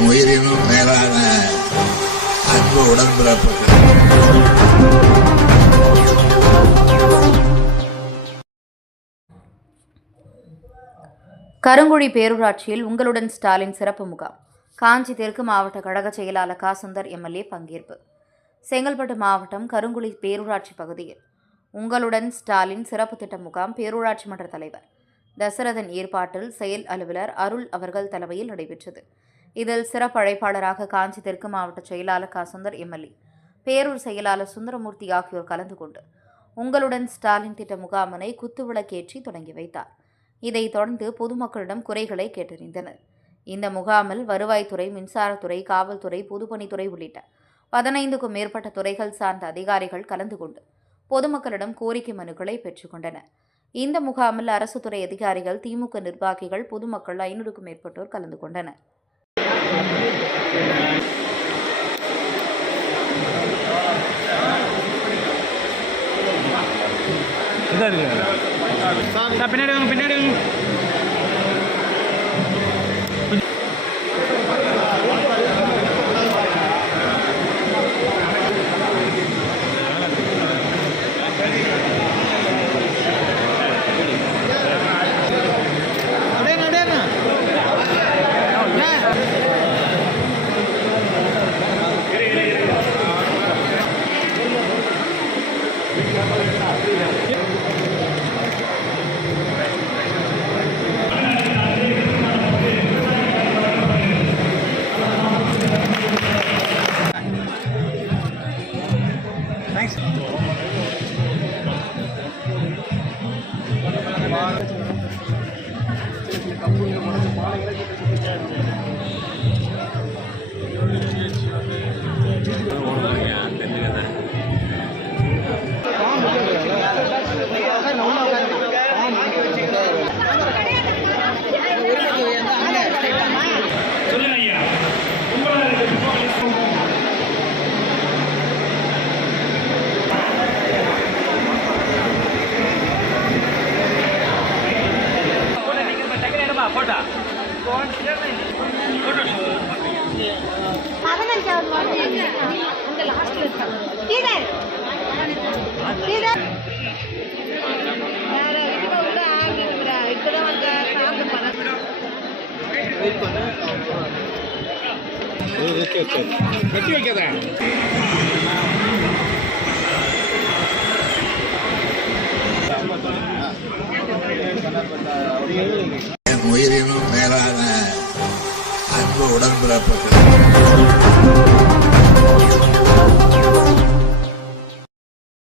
என் உயிரினும் மேலான அன்பு உடன்பிறப்புகள். கருங்குழி பேரூராட்சியில் உங்களுடன் ஸ்டாலின் சிறப்பு முகாம். காஞ்சி தெற்கு மாவட்ட கழக செயலாளர் காசுந்தர் எம்எல்ஏ பங்கேற்பு. செங்கல்பட்டு மாவட்டம் கருங்குழி பேரூராட்சி பகுதியில் உங்களுடன் ஸ்டாலின் சிறப்பு திட்ட முகாம் பேரூராட்சி மன்ற தலைவர் தசரதன் ஏற்பாட்டில் செயல் அலுவலர் அருள் அவர்கள் தலைமையில் நடைபெற்றது. இதில் சிறப்பு அழைப்பாளராக காஞ்சி தெற்கு மாவட்ட செயலாளர் காசுந்தர் எம்எல்ஏ, பேரூர் செயலாளர் சுந்தரமூர்த்தி ஆகியோர் கலந்து கொண்டு உங்களுடன் ஸ்டாலின் திட்ட முகாமினை குத்துவிளக்கேற்றி தொடங்கி வைத்தார். இதைத் தொடர்ந்து பொதுமக்களிடம் குறைகளை கேட்டறிந்தனர். இந்த முகாமில் வருவாய்த்துறை, மின்சாரத்துறை, காவல்துறை, பொதுப்பணித்துறை உள்ளிட்ட 15க்கும் மேற்பட்ட துறைகள் சார்ந்த அதிகாரிகள் கலந்து கொண்டு பொதுமக்களிடம் கோரிக்கை மனுக்களை பெற்றுக்கொண்டனர். இந்த முகாமில் அரசு துறை அதிகாரிகள், திமுக நிர்வாகிகள், பொதுமக்கள் 500க்கும் மேற்பட்டோர் கலந்து கொண்டனர். பின்னாடி கட்டி வைக்காத. என் உயிரினும் மேலான அன்பு உடன்பிறப்புகள்.